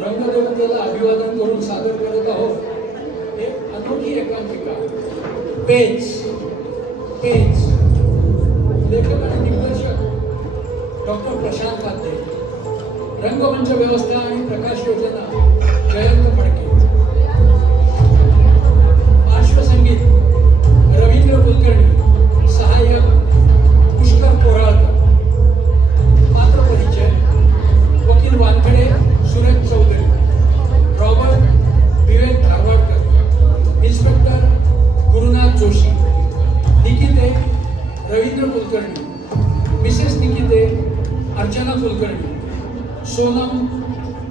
रंगदेवतेला अभिवादन करून सादर करत आहोत एक अनोखी एकांकिका पेच पेच. लेखक आणि दिग्दर्शक डॉक्टर प्रशांत काते, रंगमंच व्यवस्था आणि प्रकाश योजना जयंत फडके, पार्श्वसंगीत रवींद्र कुलकर्णी, सहाय्यक पुष्कर कोराळकर. पात्रपरिचय वकील वानखडे सुरेश चौधरी, रॉबर्ट विवेक धारवाडकर, इन्स्पेक्टर गुरुनाथ जोशी, निकिते रवींद्र कुलकर्णी, मिसेस निकिते अर्चना कुलकर्णी, सोनम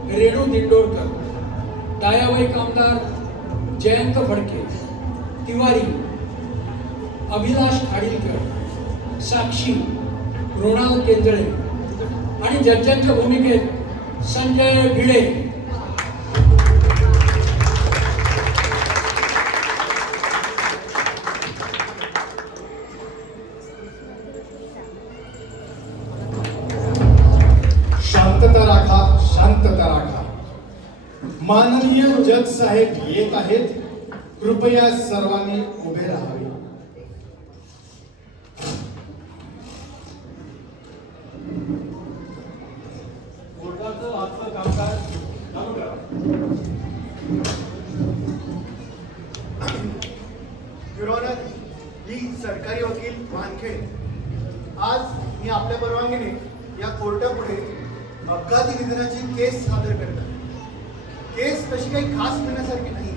रेणू दिंडोरकर, दायाबाई कामदार जयंत फडके, तिवारी अभिलाष खाडीलकर, साक्षी मृणाल केंद्रे आणि जड्जांच्या भूमिकेत संजय भिडे. शांतता राखा, शांतता राखा. माननीय जज साहेब येत आहेत, कृपया सर्वांनी उभे राहावे. कोर्टाचं आजचं कामकाज चालू करा. युअर ऑनर, मी सरकारी वकील वानखेडे. आज मी आपल्या परवानगीने या कोर्टापुढे अपघाती निधनाची केस सादर करतो. केस तशी काही खास म्हणण्यासारखी नाही.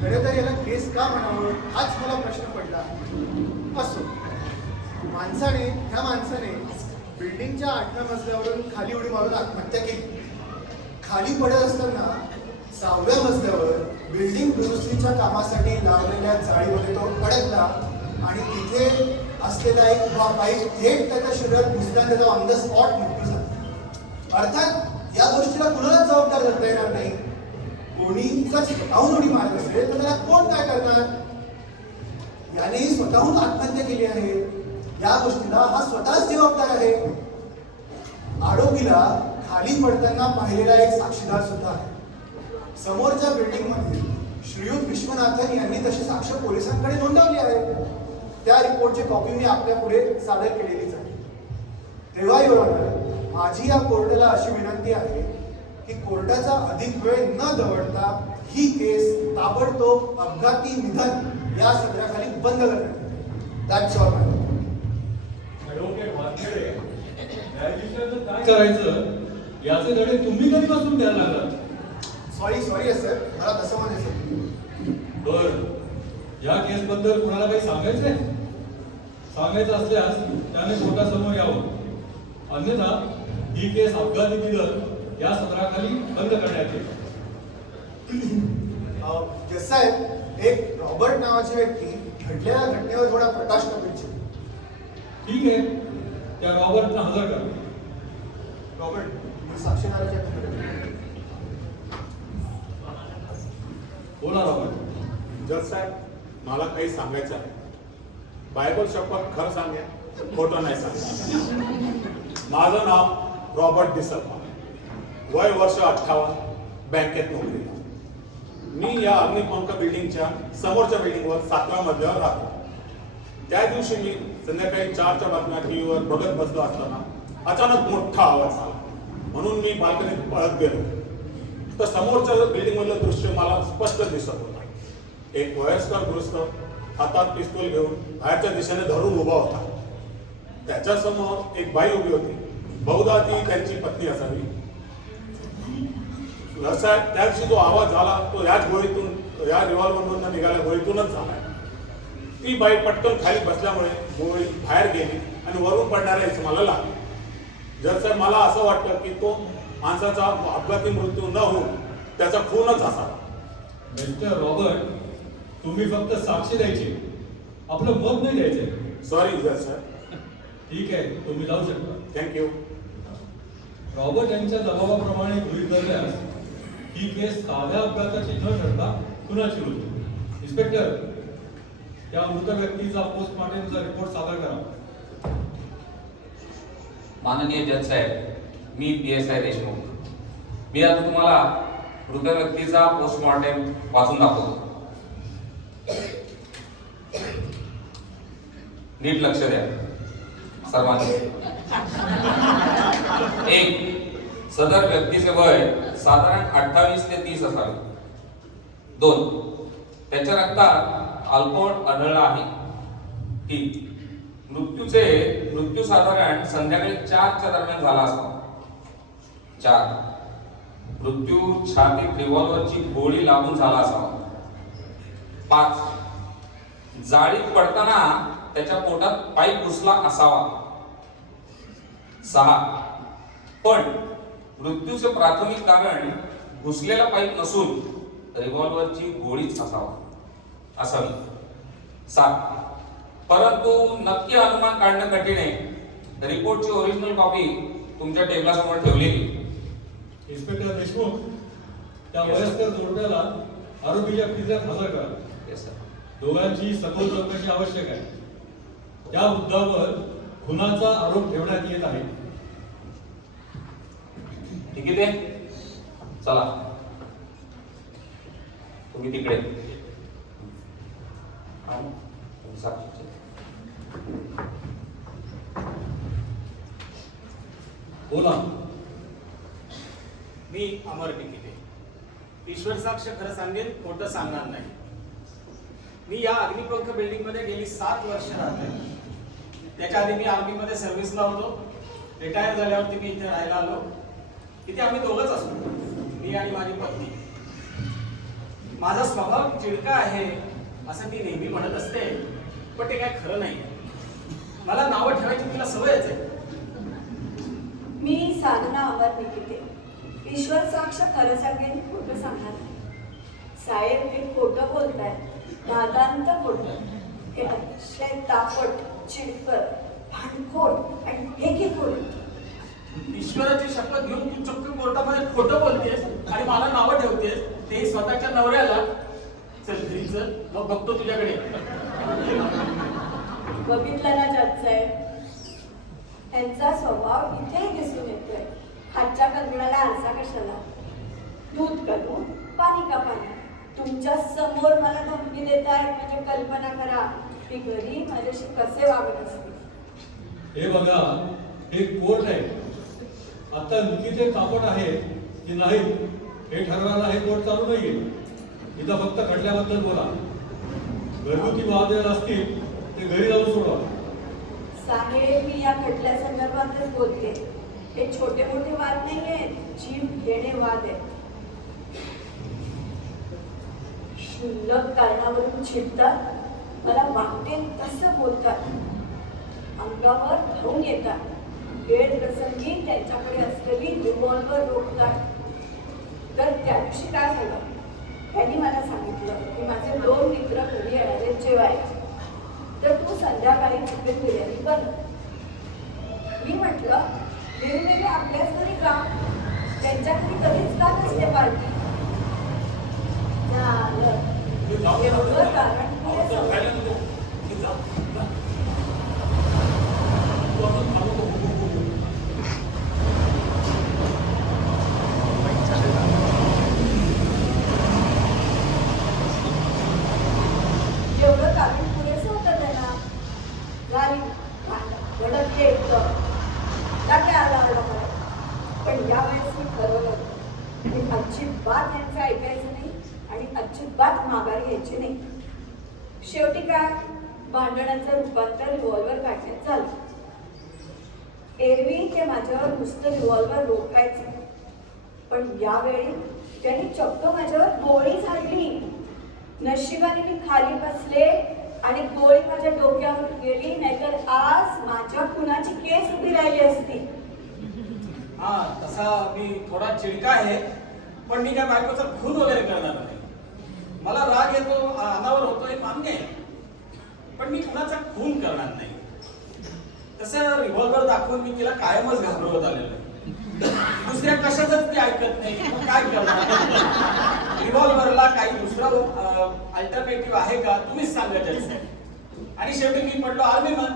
खरं तर याला केस का म्हणावं हाच मला प्रश्न पडला. असो, ह्या माणसाने बिल्डिंगच्या 8व्या मजल्यावरून खाली उडी मारून आत्महत्या केली. खाली पडत असताना 6व्या मजल्यावर बिल्डिंग दुरुस्तीच्या कामासाठी लावलेल्या जाळीमध्ये तो अडकला आणि तिथे असलेला एक पाईप थेट त्याच्या शरीरात घुसला. त्याचा ऑन द स्पॉट मृत्यू झाला. अर्थात या गोष्टीला कुणालाच जबाबदार धरता येणार नाही. कोणी जर स्वतःहून उडी मारत असेल तर त्याला कोण काय करणार. यानेही स्वतःहून आत्महत्या केली आहे. या गोष्टीला हा स्वतःच जबाबदार आहे. आरोपीला खाली पडताना पाहिलेला एक साक्षीदार सुद्धा आहे. समोरच्या बिल्डिंग मध्ये श्रीयुत विश्वनाथन यांनी तशी साक्ष पोलिसांकडे नोंदवली आहे. त्या रिपोर्टची कॉपी मी आपल्या पुढे सादर केलेलीच आहे. तेव्हा युअर ऑनर, माझी या कोर्टाला अशी विनंती आहे की कोर्टाचा अधिक वेळ न दवडता ही केस ताबडतोब अपघाती निधन या सदराखाली बंद करण्यात. That's all madam. Advocate Wankhede, न्यायाधीशाचं काय करायचं याचे धडे तुम्ही कधीपासून द्यायला लागलात? सॉरी सर, मला तसं म्हणायचं. बर, या केस बद्दल कुणाला काही सांगायचंय? सांगायचं असल्यास त्याने कोर्टासमोर यावं. अन्यथा ही केस अपघाती निधन या सदराखाली बंद करण्यात येईल. जज साहेब, एक रॉबर्ट नावाची व्यक्ती घडलेल्या घटनेवर थोडा प्रकाश टाकू इच्छितो. ठीक आहे, त्या रॉबर्टला हजर करा. रॉबर्ट, मी साक्षीदाराच्या बोला रॉबर्ट. जज साहेब, मला काही सांगायचं आहे. बायबल शपथ खरं सांगेन, खोटं नाही सांगेन. माझं नाव रॉबर्ट डिसल्वा, वय वर्ष 58, बँकेत नोकरीला. मी या अग्निपंख बिल्डिंगच्या समोरच्या बिल्डिंगवर 7व्या मजल्यावर राहतो. त्या दिवशी मी संध्याकाळी 4च्या बातम्या टीव्हीवर बघत बसलो असताना अचानक मोठा आवाज आला. म्हणून मी बाल्कनीत पळत गेलो तर समोरच्या बिल्डिंगमधलं दृश्य मला स्पष्ट दिसत होतं. एक वयस्कर गृहस्थ हातात पिस्तूल घेऊन बाहेरच्या दिशेने धरून उभा होता. त्याच्यासमोर एक बाई उभी होती. बहुधा ती त्यांची पत्नी असावी. साहेब, त्या दिवशी जो आवाज झाला तो याच गोळीतून, या रिव्हॉल्वरमधून निघाल्या गोळीतूनच झाला. ती बाई पटकन खाली बसल्यामुळे गोळी बाहेर गेली आणि वरून पडणाऱ्या इसमाला लागली. जर सर, मला असं वाटतं की तो माणसाचा अपघाती मृत्यू न होऊन त्याचा खूनच असावा. मिस्टर रॉबर्ट, तुम्ही फक्त साक्षी द्यायची, आपलं मत नाही द्यायचं. सॉरी जज सर. ठीक आहे, तुम्ही जाऊ शकता. थँक्यू. रॉबर्ट यांच्या जबाबाप्रमाणे गृहीत धरल्यास ही केस साध्या अपघाताची न ठरता खुनाची होती. इन्स्पेक्टर, त्या मृत व्यक्तीचा पोस्टमॉर्टमचा रिपोर्ट सादर करा. माननीय जज साहेब, मी PSI देशमुख. मी आता तुम्हाला मृत व्यक्तीचा पोस्टमॉर्टेम वाचून दाखवतो. नीट लक्ष द्या सर्वांनी. 1. सदर व्यक्तीचे वय साधारण 28 ते 30 असावे. 2. त्याच्या रक्तात अल्कोहोल आढळला आहे. 3. मृत्यू साधारण संध्याकाळी 4च्या दरम्यान झाला असावा. 4. मृत्यू छातीत रिव्हॉल्वरची गोळी लागून झाला असावा. 5. जाळीत पडताना त्याच्या पोटात पाईप घुसला असावा. 6. पण मृत्यूचे प्राथमिक कारण घुसलेला पाईप नसून रिव्हॉल्वरची गोळीच असावी. 7. परंतु नक्की अनुमान काढणं कठीण आहे. रिपोर्टची ओरिजिनल कॉपी तुमच्या टेबलासमोर ठेवलेली. इन्स्पेक्टर देशमुख, त्या वयस्कर जोडप्याला आरोपीच्या पिंजऱ्यात हजर करा. Yes sir. दोघांची सखोल चौकशी आवश्यक आहे. त्या मुद्द्यावर खुनाचा आरोप ठेवण्यात येत आहे. ठीक आहे. चला तुम्ही तिकडे. आणि साक्षीचे. बोला. मी अमर टिकिते. ईश्वर साक्ष खरं सांगेन, खोटं सांगणार नाही. मी या अग्निपंख बिल्डिंग मध्ये गेली 7 वर्ष राहते. त्याच्या आधी मी आर्मी मध्ये सर्व्हिसला होतो. रिटायर झाल्यावरती मी इथे राहायला आलो. इथे आम्ही दोघंच असतो, मी आणि माझी पत्नी. माझा स्वभाव चिडका आहे असं ती नेहमी म्हणत असते, पण ते काय खरं नाही. मला नावं ठेवायची तिला सवयच आहे. मी साधना अमर निकिते. ईश्वर साक्ष खरं सांगेन, खोटं सांगणार नाही. साहेब हे खोटं बोलताय, दादांत खोटं. हे अतिशय तापट, चिडकर, भांडखोर आणि फेकीखोर. ईश्वराची शपथ घेऊन तू चक्क कोर्टामध्ये खोटं बोलतेस आणि मला नावं ठेवतेस, ते स्वतःच्या नवऱ्याला. चल घरी चल, मग बघतो तुझ्याकडे. बघितलं ना जज साहेब, त्यांचा स्वभाव इथेही दिसून येतोय. हातच्या कंगणाला आरसा कशाला? दूध का दूध, पाणी का पाणी. तुमच्या समोर मला धमकी देत आहेत म्हणजे कल्पना करा की घरी माझ्याशी कसे वागत असतील. हे बघा, हे कोर्ट आहे. आता निकिते तापट आहे की नाही हे ठरवायला हे कोर्ट चालू नाहीये. इथं फक्त खटल्याबद्दल बोला. घरगुती वाद असतील ते घरी जाऊन सोडवा. साहेब, मी या खटल्या संदर्भातच बोलते. हे छोटे मोठे वाद नाही आहेत, जीव घेणे वाद आहेत. क्षुल्लक कारणावरून चिडतात, मला वाटेल तसं बोलतात, अंगावर धावून येतात. वेळ प्रसंगी त्यांच्याकडे असलेली रिव्हॉल्वर रोखतात. तर त्या दिवशी काय झालं, त्यांनी मला सांगितलं की माझे 2 मित्र घरी येणारे जेवायचे, तर तू संध्याकाळी चिकन बिर्याणी बन. मी म्हटलं वेगवेगळे आपल्याच घरी का, त्यांच्या घरी कधीच का नसते पार्टी. एवढं कारण एवढं कारण पुरेसं होतं त्यांना. झाली भडकले एकदम, लाटे आला आला. पण यावेळेस मी ठरवलं की अजिबात यांचं ऐकायचं नाही आणि अजिबात माघार घ्यायची नाही. शेवटी काय, भांडणाचं रूपांतर रिव्हॉल्वर काढण्यात झालं. एरवी ते माझ्यावर नुसतं रिव्हॉल्वर रोखायचं, पण यावेळी त्यांनी चक्क माझ्यावर गोळी झाडली. नशिबाने मी खाली बसले आणि गोळी माझ्या डोक्यावर गेली, नाहीतर आज माझ्या खुनाची केस उभी राहिली असती. हा, तसा मी थोडा चिडका आहे, पण मी काय बायकोचा खून वगैरे करणार नाही. मला राग येतो, अनावर होतो हे मान्य आहे, पण मी कुणाचा खून करणार नाही. तसं रिव्हॉल्वर दाखवून मी तिला कायमच घाबरवत आलेलो आहे. दुसऱ्या कशातच ती ऐकत नाही, मग काय करणार. रिव्हॉल्वरला काही दुसरा अल्टरनेटिव्ह आहे का, तुम्हीच सांगा जज साहेब. आणि शेवटी मी पडलो आर्मीमन.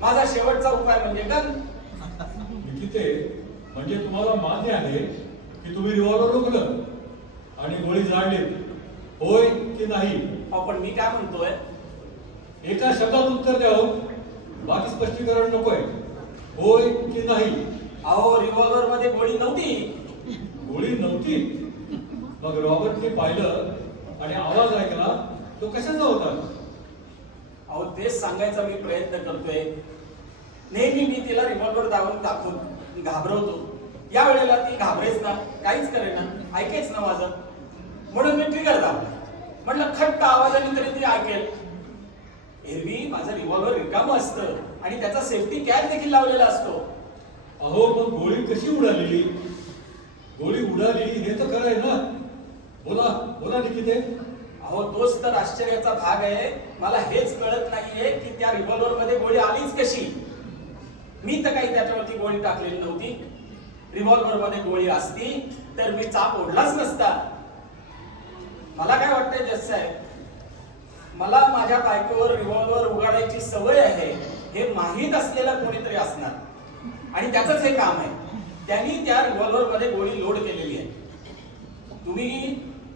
माझा शेवटचा उपाय म्हणजे गन. निकिते, म्हणजे तुम्हाला मान्य आहे की तुम्ही रिव्हॉल्वर रोखलं आणि गोळी झाडली, होय की नाही? अहो, पण मी काय म्हणतोय, एका शब्दात उत्तर द्यावं, बाकी स्पष्टीकरण नकोय. होय की नाही? अहो रिव्हॉल्वर मध्ये गोळी नव्हती. गोळी नव्हती? मग रॉबर्टने पाहिलं आणि आवाज ऐकला, तो कशाचा होता? अहो तेच सांगायचा मी प्रयत्न करतोय. नेहमी मी तिला रिव्हॉल्वर दाखवून घाबरवतो. या वेळेला ती घाबरेच ना, काहीच करेना, ऐकेच ना माझं. म्हणून मी ट्रिगर दाबला. म्हटलं खट्ट आवाजाने तरी ती ऐकेल. एरवी माझं रिव्हॉल्वर रिकामं असतं आणि त्याचा सेफ्टी कॅप देखील लावलेला असतो. अहो मग गोळी कशी उडाली? गोळी उडाली हे तर खरं आहे ना? बोला बोला निकिते. अहो तोच तर आश्चर्याचा भाग आहे. मला हेच कळत नाहीये की त्या रिव्हॉल्वर मध्ये गोळी आलीच कशी. मी तर काही त्याच्यावरती गोळी टाकलेली नव्हती. रिव्हॉल्वर मध्ये गोळी असती तर मी चाप ओढलाच नसता. मला काय वाटतंय जज साहेब, मला माझ्या बायकोवर रिव्हॉल्वर उघडायची सवय आहे हे माहीत असलेलं कोणीतरी असणार आणि त्याचंच हे काम आहे. त्यांनी त्या रिव्हॉल्वर मध्ये गोळी लोड केलेली आहे. तुम्ही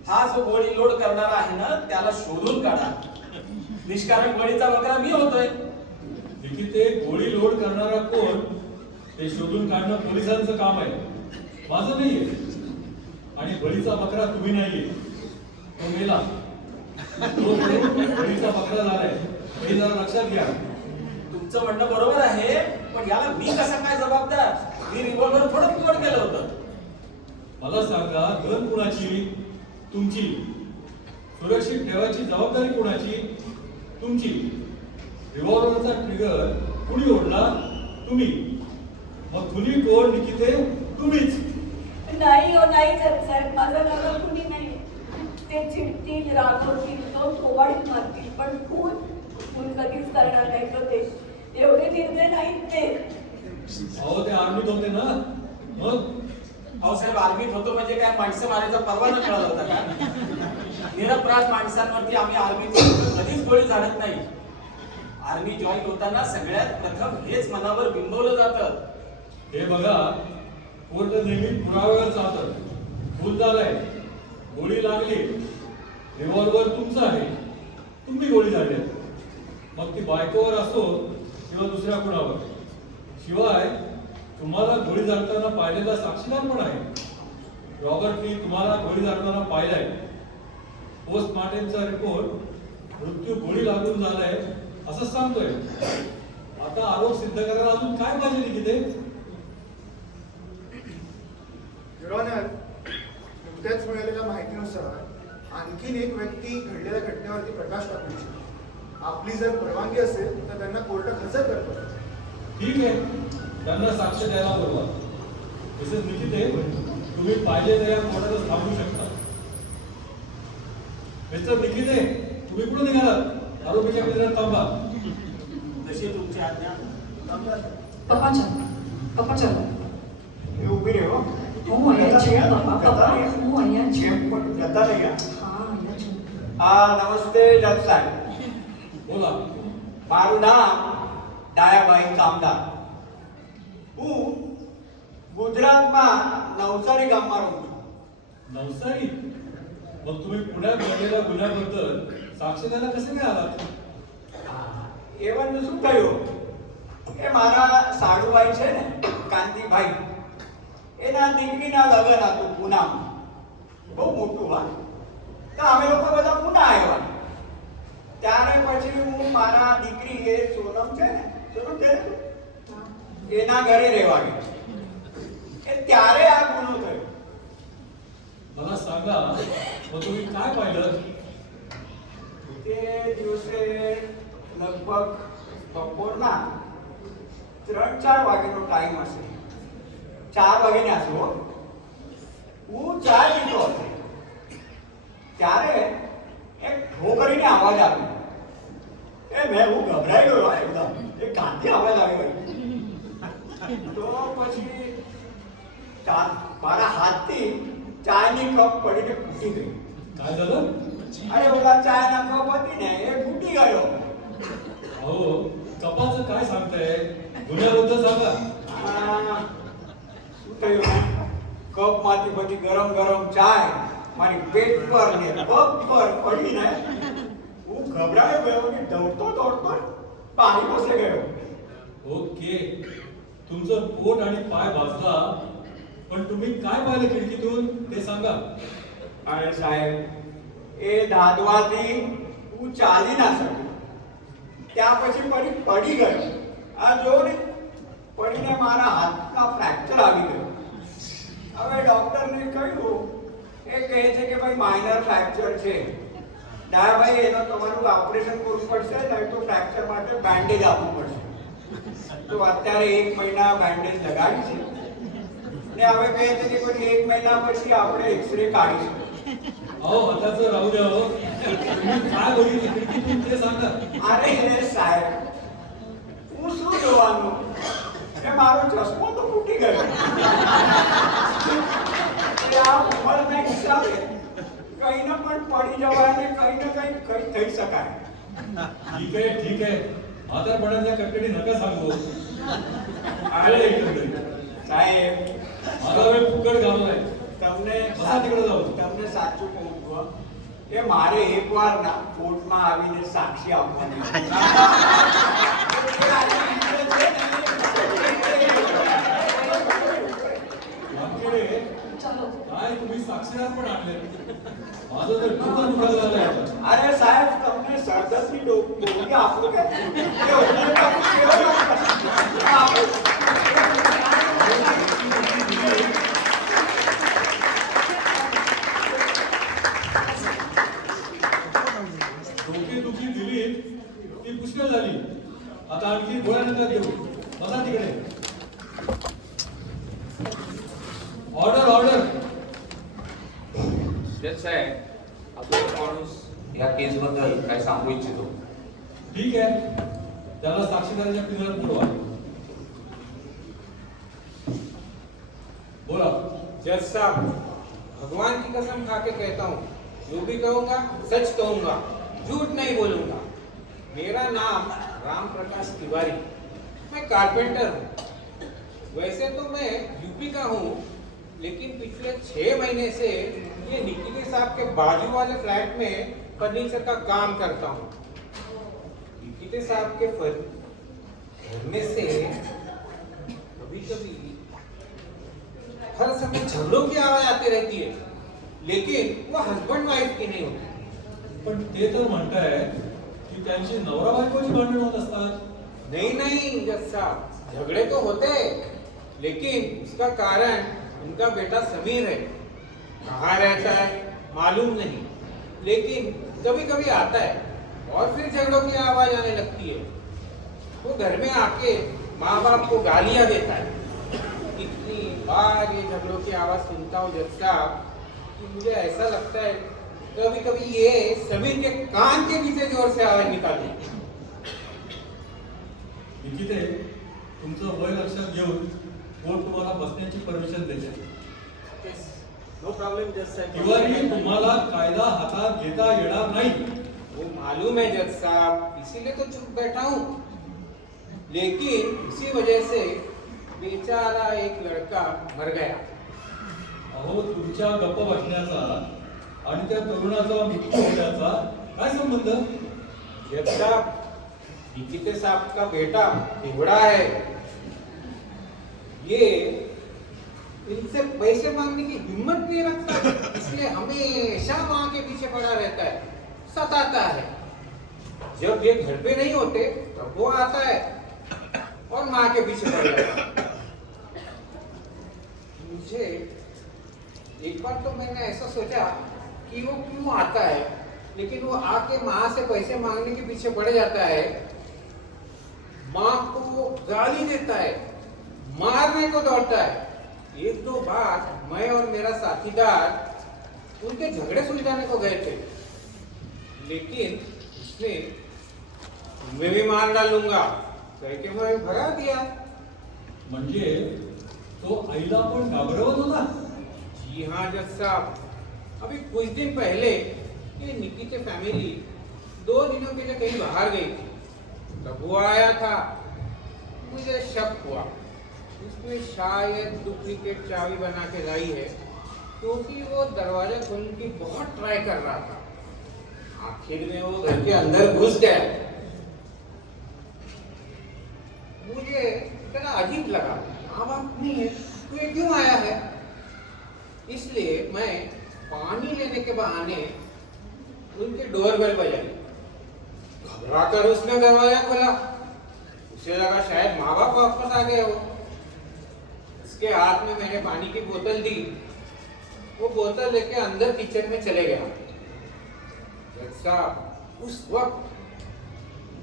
हा जो गोळी लोड करणारा आहे ना त्याला शोधून काढा. निष्कारण गोळीचा बकरा मी होतोय. निकिते, गोळी लोड करणारा कोण हे शोधून काढणं पोलिसांचं काम आहे, माझं नाहीये. आणि बळीचा बकरा तुम्ही नाहीये, तो मेला. तो बळीचा बकरा झालाय हे जरा लक्षात घ्या. तुमचं म्हणणं बरोबर आहे, पण याला मी कसा काय जबाबदार? मी रिव्हॉल्वर थोडं लोड केलं होतं. मला सांगा, गन कुणाची? तुमची. सुरक्षित ठेवायची जबाबदारी कुणाची? तुमची. रिव्हॉल्वरचा ट्रिगर कुणी ओढला? तुम्ही. मग खुनी कोण निकिते? तुम्हीच. नाही हो नाही जज साहेब, माझं नाव कुणी नाही. ते चिडतील, रागवतील, दोन थोबाडीत मारतील, पण खून कधीच करणार नाही तो ते. एवढे निर्णय नाहीत ते. अहो ते आर्मीत होते ना. मग अहो साहेब, आर्मीत होतो म्हणजे काय माणसं मारायचा परवाना मिळाला होता का? निरपराध माणसांवरती आम्ही आर्मीत कधीच गोळी झाडत नाही. आर्मी जॉईन होताना सगळ्यात प्रथम हेच मनावर बिंबवलं जातं. हे बघा, कोर्ट नेहमी पुराव्यावर चालतं. भूल झालाय, गोळी लागली, रिव्हॉल्वर तुमचा आहे, तुम्ही गोळी झाली, मग ती बायकोवर असो किंवा दुसऱ्या कुणावर. शिवाय तुम्हाला गोळी झाडताना पाहिलेला साक्षीदार पण आहे. रॉबर्टनी तुम्हाला गोळी झाडताना पाहिलाय. पोस्टमॉर्टमचा रिपोर्ट मृत्यू गोळी लागून झालाय असं सांगतोय. आता आरोप सिद्ध करायला अजून काय पाहिजे निकिते? युअर ऑनर, नुकत्याच मिळालेल्या माहितीनुसार आणखीन एक व्यक्ती घडलेल्या घटनेवरती प्रकाश टाकू इच्छितो. आपली जर परवानगी असेल तर त्यांना कोर्टात हजर करतो. ठीक आहे, त्यांना साक्ष द्यायला बोलवा. मिसेस निकिते, तुम्ही पाहिजे तर या कोर्टातच थांबू शकता. मिस्टर निकिते, तुम्ही कुठे निघालात? आरोपीच्या केंद्रात थांबा. जशी तुमची आज्ञा. पप्पा चल. मी उभी रे हो. હું અહીંયા છું પપ્પા, હું અહીંયા છું. જતા રહ્યા. હા અહીંયા છું. નમસ્તે જજ સાહેબ, बोला. મારું નામ ડાયાભાઈ કામદાર. હું ગુજરાતમાં નવસારી ગામમાં રહું છું. नवसारी? मग तुम्ही पुण्यात घडलेल्या गुन्ह्याबद्दल साक्ष द्यायला कसे काय आलात? એવાનું શું કહ્યું એ મારા સાડુભાઈ છે ને કાંતિભાઈ, એના દીકરીના લગ્ન હતું પૂનામાં. બહુ મોટું વાત. તો અમે લોકો બધા પૂના આવ્યા. ત્યારે પછી હું મારા દીકરી એ સોનમ છે ને, સોનમ છે ને, એના ઘરે રહેવા ગયો. એ ત્યારે આ ગુનો થયો. मला सांगा, मग तुम्ही काय पाहिलं? તે દિવસે લગભગ બપોરના 3-4 વાગ્યાનો ટાઈમ હશે. 4 વાગ્યાની આસપાસ હું ચા પીતો હતો. ત્યારે એક ઠોકરીને અવાજ આવ્યો. હું ગભરાઈ ગયો એકદમ. એ કાંથી અવાજ આવ્યો? તો પછી મારા હાથથી ચાની કપ પડીને ફૂટી ગઈ. काय झालं? અરે ઓલા ચાના કપ હતી ને એ ફૂટી ગયો. अहो, कपाचं काय सांगताय? गुन्ह्याबद्दल सांगा. શું થયું? कप माती बधी गरम गरम चाय मारी पेट पर ने पग पर पड़ी ने वो घबराए गयो ने दौड़तो पाणी बसले गयो ओके, तुमचं पोट आणि पाय भाजला, पण तुम्ही काय पाहिलं खिडकीतून ते सांगा. अरे साहेब ए दादवाती तू चाली ना सकी त्या પછી પડી ગયો આ જો ને પડીને મારા હાથમાં ફ્રેક્ચર આવી ગયો. હવે ડોક્ટરને કહ્યું એ કહે છે કે ભાઈ માઇનર ફ્રેક્ચર છે ના ભાઈ એનો તમારું ઓપરેશન કરવું પડશે નહીં તો ફ્રેક્ચર માટે બેન્ડેજ આપવું પડશે. તો અત્યારે 1 મહિના બેન્ડેજ લગાડી છે ને હવે કહે છે કે પછી 1 મહિના પછી આપણે એક્સરે કાઢીશું. अहो हाताचं राहू द्या हो. तुम्ही काय बघितलं खिडकीतून ते सांगा. अरे रे साहेब હું શું જોવાનું એ મારો ચશ્મો તો ફૂટી ગયો. એ આ ઉંમરના હિસાબે કઈ ને પણ પડી જવાય ને કઈ ને કઈ થઈ શકાય. ठीक आहे म्हातारपणाच्या कटकटी नका सांगू. आले इकडे સાહેબ मला वेळ फुकट घालवलाय. તમને બસા तिकडे જાऊ. તમને સાચું કહું છું કે મારે એકવાર ના કોર્ટમાં આવીને સાક્ષી આપવાની वानखेडे, काय तुम्ही साक्षीदार पण आणले. माझं तर डोकं दुखायला लागलंय आता. अरे साहेब તમને સરદર્દની ગોળી આપું કે એ ઓળખે કાપું કેવો આપું. डोकेदुखी दिली ती पुष्कळ झाली. आता आणखी गोळ्या नका देऊ. बसा तिकडे. ऑर्डर. जज साहेब, आपला माणूस या केस बद्दल काय सांगू इच्छितो. ठीक आहे, त्याला साक्षीदाराच्या पिंजऱ्यात बोलवा. बोला. जज साहब, भगवान की कसम खा के कहता हूँ, जो भी कहूँगा सच कहूँगा, झूठ नहीं बोलूँगा. मेरा नाम राम प्रकाश तिवारी, मैं कारपेंटर हूँ. वैसे तो मैं यूपी का हूँ, लेकिन पिछले 6 महीने से ये निकिती साहब के बाजू वाले फ्लैट में फर्नीचर का काम करता हूँ. निकिती साहब के घर में से कभी-कभी हर समय झगड़ों की आवाज आती रहती है, लेकिन वो हस्बैंड वाइफ की नहीं होती. पण ते तर म्हणताय की त्यांची नवरा बायकोची भांडण होत असतात. नहीं जज साहब, झगड़े तो होते हैं, लेकिन उसका कारण उनका बेटा समीर है. कहाँ रहता है मालूम नहीं, लेकिन कभी कभी आता है और फिर झगड़ों की आवाज आने लगती है. वो घर में आके माँ बाप को गालियां देता है. इतनी बार ये झगड़ों की आवाज सुनता हूँ जज साहब कि मुझे ऐसा लगता है कभी कभी ये समीर के कान के पीछे जोर से आवाज निकालती है. निकिते, तुमचं वय लक्षात घेऊन कोर्ट तुम्हाला बसण्याची परमिशन देते. नो प्रॉब्लम जज साहब. तिवारी, तुम्हाला कायदा हातात घेता येणार नाही. वो मालूम है जज साहब, इसीलिए तो चुप बैठा हूँ. लेकिन इसी वजह से बेचारा एक लड़का मर गया. अहो, तुमच्या गप्प बसण्याचा आणि त्या तरुणाचा मृत्यू होण्याचा काय संबंध? जज साहब, निकिते साहब का बेटा बिगड़ा है. ये इनसे पैसे मांगने की हिम्मत नहीं रखता, इसलिए हमेशा माँ के पीछे पड़ा रहता है, सताता है. जब ये घर पे नहीं होते तब वो आता है और माँ के पीछे पड़ जाता है. मुझे एक बार तो मैंने ऐसा सोचा कि वो क्यों आता है, लेकिन वो आके माँ से पैसे मांगने के पीछे पड़ जाता है, माँ को गाली देता है, मारने को दौड़ता है. 1-2 बार मैं और मेरा साथीदार उनके झगड़े सुलझाने को गए थे, लेकिन उसने मैं भी मार डालूंगा कह के मैं भगा दिया. म्हणजे तो आईला पण घाबरवत होता. जी हाँ जज साहब, अभी कुछ दिन पहले ये निकी की फैमिली 2 दिनों के लिए कहीं बाहर गई थी. तब वो आया था, मुझे शक हुआ इसमें शायद डुप्लीकेट चाबी बना के लाई है, क्योंकि वो दरवाजा खोलने की बहुत ट्राई कर रहा था। आखिर में वो घर के अंदर घुस गया। मुझे इतना अजीब लगा, माँ बाप नहीं है तो ये क्यों आया है? इसलिए मैं पानी लेने के बहाने उनके डोरबेल बजाई। घबराकर उसने दरवाजा खोला। उसे लगा शायद माँ बाप वापस आ गए हो। उसके हाथ में मैंने पानी की बोतल दी। वो बोतल लेके अंदर किचन में चले गया। साहब, उस वक्त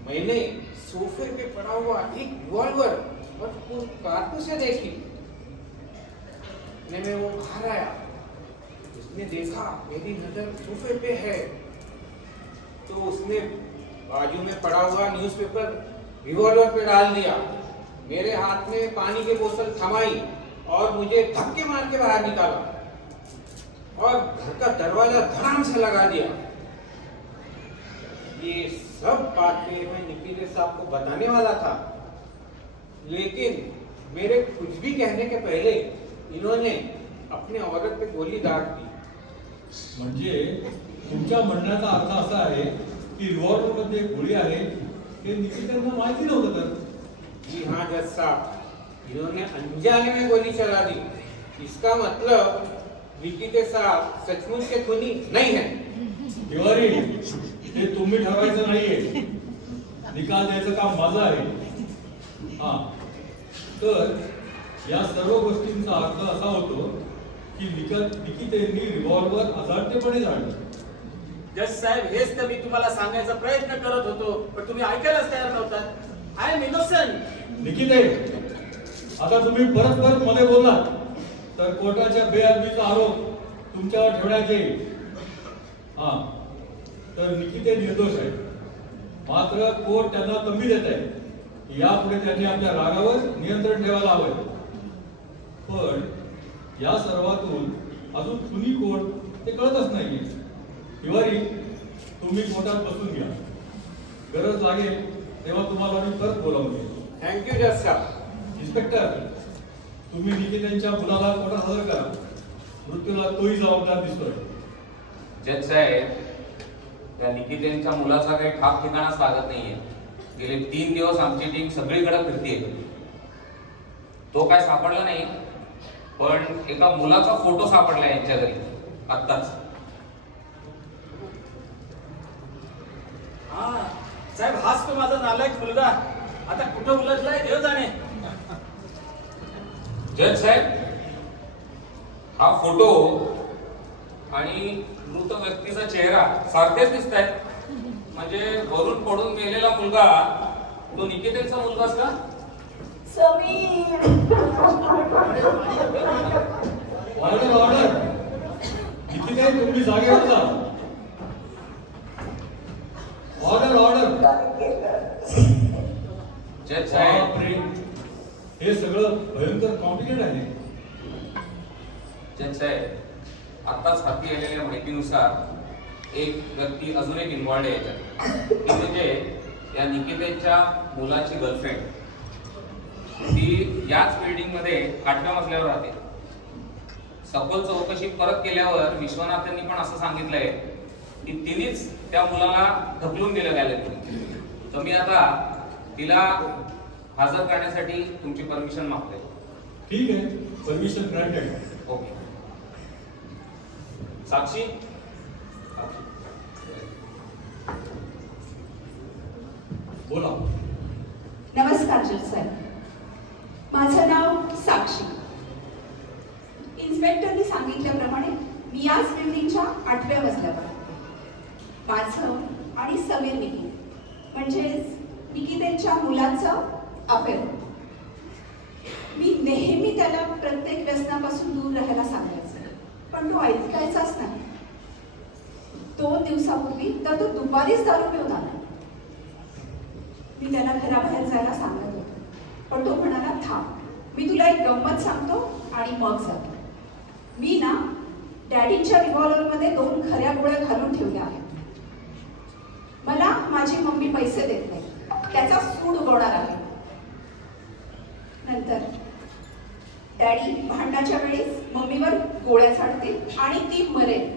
मैंने सोफे पे पड़ा हुआ एक रिवॉल्वर और कारतूसें देखी। में वो बाहर आया। उसने देखा मेरी नजर सोफे पे है, तो उसने बाजू में पड़ा हुआ न्यूज़पेपर रिवॉल्वर पे डाल दिया। मेरे हाथ में पानी की बोतल थमाई और मुझे धक्के मार के बाहर निकाला और घर का दरवाजा धड़ाम से लगा दिया। ये सब बातें मैं निकिले साहब को बताने वाला था, लेकिन मेरे कुछ भी कहने के पहले इन्होंने अपने औरत पे गोली दाग दी। म्हणजे तुमच्या म्हणण्याचा अर्थ असा आहे की रिव्हॉल्वर मध्ये गोळी आहे हे निकितांना माहिती नव्हतं तर? जी हाँ जज साहब, इन्होंने अनजाने में गोली चला दी। इसका मतलब निकिते साहब सचमुच के खूनी नहीं है। तिवारी, हे तुम्ही ठरवायचं नाहीये, निकाल द्यायचं काम माझं आहे। हा, तर या सर्व गोष्टींचा अर्थ असा होतो की निकितेंनी रिव्हॉल्वर अजाणतेपणे जाळलं। जज साहेब, हेच तर मी तुम्हाला सांगायचा प्रयत्न करत होतो, पण तुम्ही ऐकायलाच तयार नव्हतात। I am innocent. निकिते, आता तुम्ही परत मध्ये बोललात तर कोर्टाच्या बेअदबीचा आरोप तुमच्यावर ठेवण्यात येईल। हा, तर निकिते निर्दोष आहे, मात्र कोर्ट त्यांना तंबी देत आहे। यापुढे त्यांनी आपल्या रागावर नियंत्रण ठेवायला हवं। पण या सर्वातून अजून खुनी कोण ते कळतच नाहीये। तिवारी, तुम्ही कोर्टात बसून घ्या, गरज लागेल तेव्हा तुम्हाला मी परत बोलावून घेईन। थँक्यू जज साहब। इन्स्पेक्टर, तुम्ही निकितेंच्या मुलाला कोर्टात हजर करा। मृत्यूला तोही जबाबदार दिसतोय। जज साहेब, त्या निकितेंच्या मुलाचा काही ठाक ठिकाणाच लागत नाहीये। गेले 3 दिवस आमची टीम सगळीकडे फिरतीये, तो काय सापडला नाही, पण एका मुलाचा फोटो सापडला यांच्या घरी आत्ताच। हा साहेब, हाच तो माझा नालायक मुलगा आता कुठं उलटलाय देव जाणे। जज साहेब, हा फोटो आणि मृत व्यक्तीचा चेहरा सारखेच दिसत आहेत। म्हणजे वरून पडून मेलेला मुलगा तो निकितेंचा मुलगाच का? समीर, ऑर्डर, निकिते तुम्ही जागेवर जा। ऑर्डर। जज साहेब, बापरे, हे सगळं भयंकर कॉम्प्लिकेटेड आहे। जज साहेब, आत्ताच हाती आलेल्या माहितीनुसार एक व्यक्ती अजून एक इन्व्हॉल्ड आहे याच्यात। ती म्हणजे या निकितेच्या मुलाची गर्लफ्रेंड। ती याच बिल्डिंग मध्ये 8व्या मजल्यावर राहते। सखोल चौकशी परत केल्यावर विश्वनाथांनी पण असं सांगितलंय की तिनेच त्या मुलाला ढकलून दिलं गॅलरीत। तर मी आता तिला हजर करण्यासाठी तुमची परमिशन मागतोय। ठीक आहे, परमिशन ग्रँटेड। ओके। साक्षी, बोला। नमस्कार जज साहेब, माझं नाव साक्षी। इन्स्पेक्टरनी सांगितल्याप्रमाणे मी याच बिल्डिंगच्या 8व्या मजल्यावर आहे। माझं आणि समीर निकी म्हणजेच निकितेच्या मुलाचं अफेअर होतं। मी नेहमी त्याला प्रत्येक व्यसनापासून दूर राहायला सांगायचं, पण तो ऐकायचाच नाही। 2 दिवसापूर्वी तर तो दुपारीच दारू पिऊन आला। मी त्याला घराबाहेर जायला सांगत होते, पण तो म्हणाला थांब, मी तुला एक गंमत सांगतो आणि मग जातो। मी ना डॅडीच्या रिव्हॉल्वरमध्ये 2 खऱ्या गोळ्या घालून ठेवल्या आहेत। मला माझी मम्मी पैसे देत नाही, त्याचा सूड उगवणार आहे। नंतर डॅडी भांडणाच्या वेळेस मम्मीवर गोळ्या झाडतील आणि ती मरेल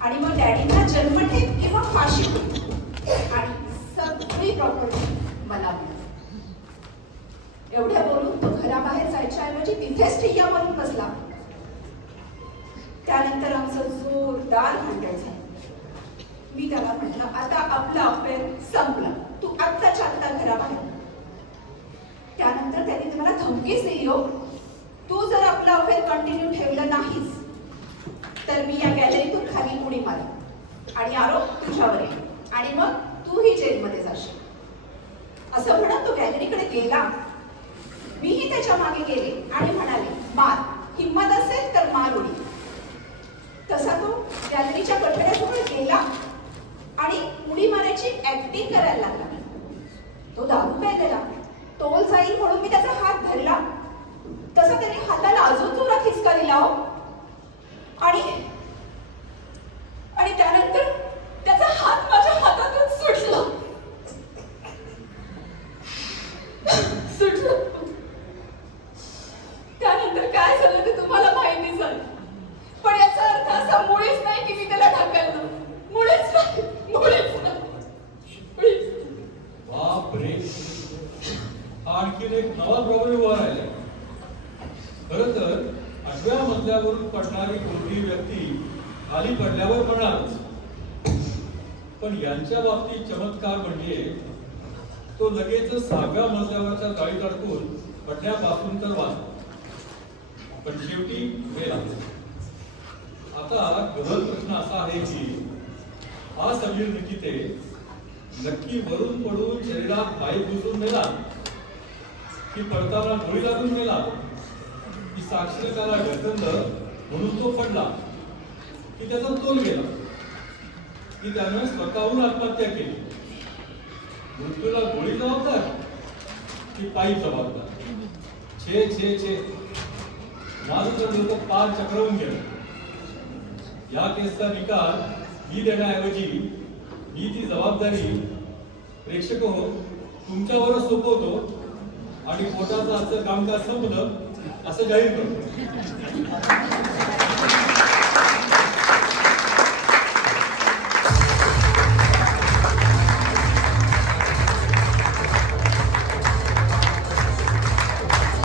आणि मग डॅडीला जन्मठेप किंवा फाशी होईल आणि सगळी प्रॉपर्टी मला मिळेल. एवढ्या बोलून तो घराबाहेर जायच्या ऐवजी तिथेच ठिय्या बनून बसला. त्यानंतर आमचं जोरदार भांडण झालं. मी त्याला म्हटलं, आता आपला अफेअर संपला, तू आत्ताच्या आत्ता घराबाहेर. त्यानंतर त्यांनी तुम्हाला धमकीच दिली, हो, तू जर आपलं अफेअर कंटिन्यू ठेवलं नाहीस तर मी या गॅलरीतून खाली उडी मारेन आणि आरोप तुझ्यावर येईल आणि मग तूही जेलमध्ये जाशील. असं म्हणत तो गॅलरीकडे गेला. मीही त्याच्या मागे गेले आणि म्हणाले, मार, हिम्मत असेल तर मार उडी. तसा तो गॅलरीच्या कठड्याजवळ गेला आणि उडी मारायची ऍक्टिंग करायला लागला. तो दारू प्यायलेला, तोल जाईल म्हणून मी त्याचा हात धरला. तसा त्याने हाताला अजून जोरात हिसका दिला, हो. आणि त्यानंतर त्याचा हात माझ्या हातातून सुटला. त्यानंतर काय झालं ते तुम्हाला माहिती झालं. पण याचा अर्थ असा मुळीच नाही की मी त्याला ढकललं. मुळीच नाही. बापरे, आणखीन एक नवा प्रॉब्लेम उभा राहिला. खरं तर 8व्या मजल्यावरून पडणारी कोणतीही व्यक्ती खाली पडल्यावर पडणारच. पण यांच्या बाबतीत चमत्कार म्हणजे तो लगेच 6व्या मजल्यावरच्या जाळीत अडकून पडण्यापासून तर वाचला, पण शेवटी मेला. आता गहन प्रश्न असा आहे की हा समीर निकिते नक्की वरून पडून शरीरात पाईप घुसून मेला, की पडताना गोळी लागून मेला, की साक्षीने त्याला ढकललं म्हणून तो पडला, की त्याचा तोल गेला, की त्याने स्वतःहून आत्महत्या केली. मृत्यूला गोळी जबाबदार की पाईप जबाबदार? छे छे छे, माझं तर डोकं पार चक्रवून गेलं. या केसचा निकाल मी देण्याऐवजी मी ती जबाबदारी प्रेक्षक हो तुमच्यावरच सोपवतो आणि कोर्टाचं आजचं कामकाज संपलं असं जाहीर करतो.